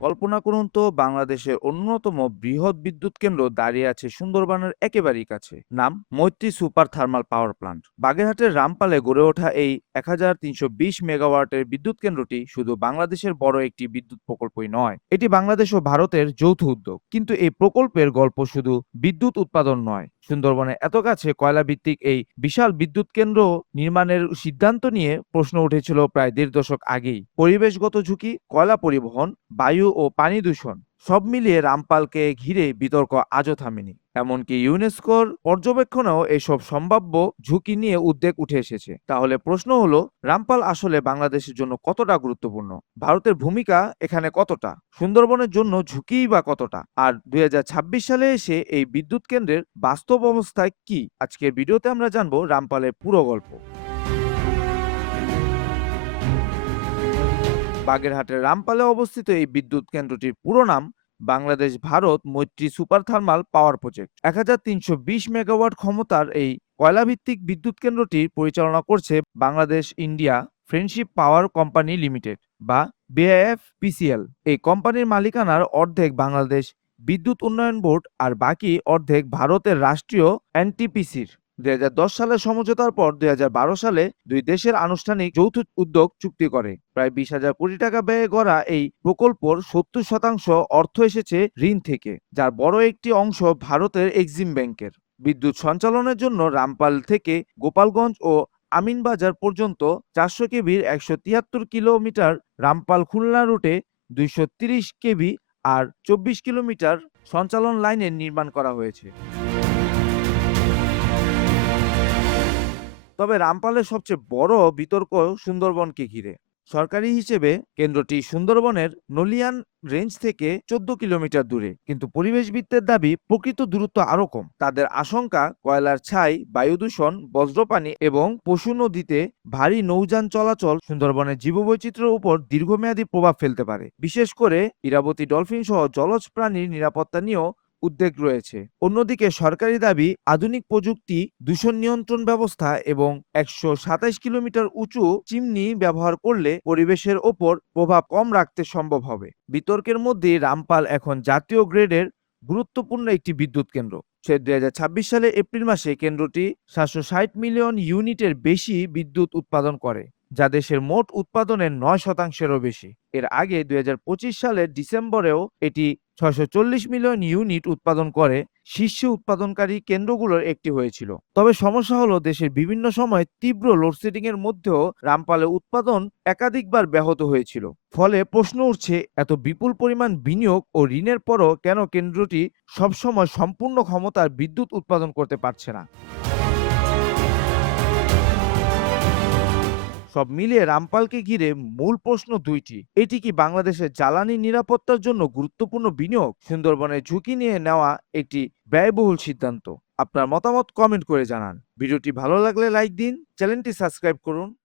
কল্পনা করুন তো বাংলাদেশের অন্যতম বৃহৎ বিদ্যুৎ কেন্দ্র দাঁড়িয়ে আছে সুন্দরবনের একেবারেই কাছে। নাম মৈত্রী সুপার থার্মাল পাওয়ার প্ল্যান্ট। বাগেরহাটের রামপালে গড়ে ওঠা এই 1320 মেগাওয়াটের বিদ্যুৎ কেন্দ্রটি শুধু বাংলাদেশের বড় একটি বিদ্যুৎ প্রকল্পই নয়, এটি বাংলাদেশ ও ভারতের যৌথ উদ্যোগ। কিন্তু এই প্রকল্পের গল্প শুধু বিদ্যুৎ উৎপাদন নয়। সুন্দরবনে এত কাছে কয়লা ভিত্তিক এই বিশাল বিদ্যুৎ কেন্দ্র নির্মাণের সিদ্ধান্ত নিয়ে প্রশ্ন উঠেছিল প্রায় দেড় দশক আগেই। পরিবেশগত ঝুঁকি, কয়লা পরিবহন, বায়ু ও পানি দূষণ সব মিলিয়ে রামপালকে ঘিরে বিতর্ক আজও থামেনি। এমনকি ইউনেস্কোর পর্যবেক্ষণেও এসব সম্ভাব্য ঝুঁকি নিয়ে উদ্বেগ উঠে এসেছে। তাহলে প্রশ্ন হলো, রামপাল আসলে বাংলাদেশের জন্য কতটা গুরুত্বপূর্ণ? ভারতের ভূমিকা এখানে কতটা? সুন্দরবনের জন্য ঝুঁকিই বা কতটা? আর 2026 সালে এসে এই বিদ্যুৎ কেন্দ্রের বাস্তব অবস্থায় কি? আজকের ভিডিওতে আমরা জানবো রামপালের পুরো গল্প। বাগেরহাটের রামপালে অবস্থিত এই বিদ্যুৎ কেন্দ্রটির পুরো নাম বাংলাদেশ ভারত মৈত্রী super thermal power project. 1320 megawatt ক্ষমতার এই কয়লাভিত্তিক বিদ্যুৎ কেন্দ্রটি পরিচালনা করছে Bangladesh India friendship power company limited বা বিআইএফপিসিএল। এই কোম্পানির মালিকানার অর্ধেক বাংলাদেশ বিদ্যুৎ উন্নয়ন বোর্ড আর বাকি অর্ধেক ভারতের রাষ্ট্রীয় এনটিপিসির। 2010 সালের সমঝোতার পর 2012 সালে দুই দেশের আনুষ্ঠানিক যৌথ উদ্যোগ চুক্তি করে। প্রায় 20,000 কোটি টাকা ব্যয়ে গড়া এই প্রকল্পর 70% অর্থ এসেছে ঋণ থেকে, যার বড় একটি অংশ ভারতের এক্সিম ব্যাংকের। বিদ্যুৎ সঞ্চালনের জন্য রামপাল থেকে গোপালগঞ্জ ও আমিনবাজার পর্যন্ত 400 কেভির 173 কিলোমিটার, রামপাল খুলনা রুটে 230 কেভি আর 24 কিলোমিটার সঞ্চালন লাইনের নির্মাণ করা হয়েছে। তবে রামপালের সবচেয়ে বড় বিতর্ক সুন্দরবনকে ঘিরে। সরকারি হিসেবে কেন্দ্রটি সুন্দরবনের নলিয়ান রেঞ্জ থেকে 14 কিলোমিটার দূরে, কিন্তু পরিবেশবিদদের দাবি প্রকৃত দূরত্ব আরো কম। তাদের আশঙ্কা, কয়লার ছাই, বায়ু দূষণ, বজ্রপানি এবং পশু নদীতে ভারী নৌযান চলাচল সুন্দরবনের জীববৈচিত্র্যের উপর দীর্ঘমেয়াদী প্রভাব ফেলতে পারে। বিশেষ করে ইরাবতী ডলফিন সহ জলজ প্রাণীর নিরাপত্তা নিয়েও উদ্বেগ রয়েছে। অন্যদিকে সরকারি দাবি, আধুনিক প্রযুক্তি, দূষণ নিয়ন্ত্রণ ব্যবস্থা এবং 127 কিলোমিটার উঁচু চিমনি ব্যবহার করলে পরিবেশের ওপর প্রভাব কম রাখতে সম্ভব হবে। বিতর্কের মধ্যে রামপাল এখন জাতীয় গ্রেডের গুরুত্বপূর্ণ একটি বিদ্যুৎ কেন্দ্র। সে 2026 সালে এপ্রিল মাসে কেন্দ্রটি 760 মিলিয়ন ইউনিটের বেশি বিদ্যুৎ উৎপাদন করে, যা দেশের মোট উৎপাদনের 9%-এরও বেশি। এর আগে 2025 সালের ডিসেম্বরেও এটি 640 মিলিয়ন ইউনিট উৎপাদন করে শীর্ষ উৎপাদনকারী কেন্দ্রগুলোর একটি হয়েছিল। তবে সমস্যা হলো, দেশের বিভিন্ন সময় তীব্র লোডশেডিং এর মধ্যেও রামপালে উৎপাদন একাধিকবার ব্যাহত হয়েছিল। ফলে প্রশ্ন উঠছে, এত বিপুল পরিমাণ বিনিয়োগ ও ঋণের পরও কেন কেন্দ্রটি সবসময় সম্পূর্ণ ক্ষমতার বিদ্যুৎ উৎপাদন করতে পারছে না? সব মিলিয়ে রামপালকে ঘিরে মূল প্রশ্ন দুইটি। এটি কি বাংলাদেশের জ্বালানি নিরাপত্তার জন্য গুরুত্বপূর্ণ বিনিয়োগ, সুন্দরবনের ঝুঁকি নিয়ে নেওয়া একটি ব্যয়বহুল সিদ্ধান্ত? আপনার মতামত কমেন্ট করে জানান। ভিডিওটি ভালো লাগলে লাইক দিন, চ্যানেলটি সাবস্ক্রাইব করুন।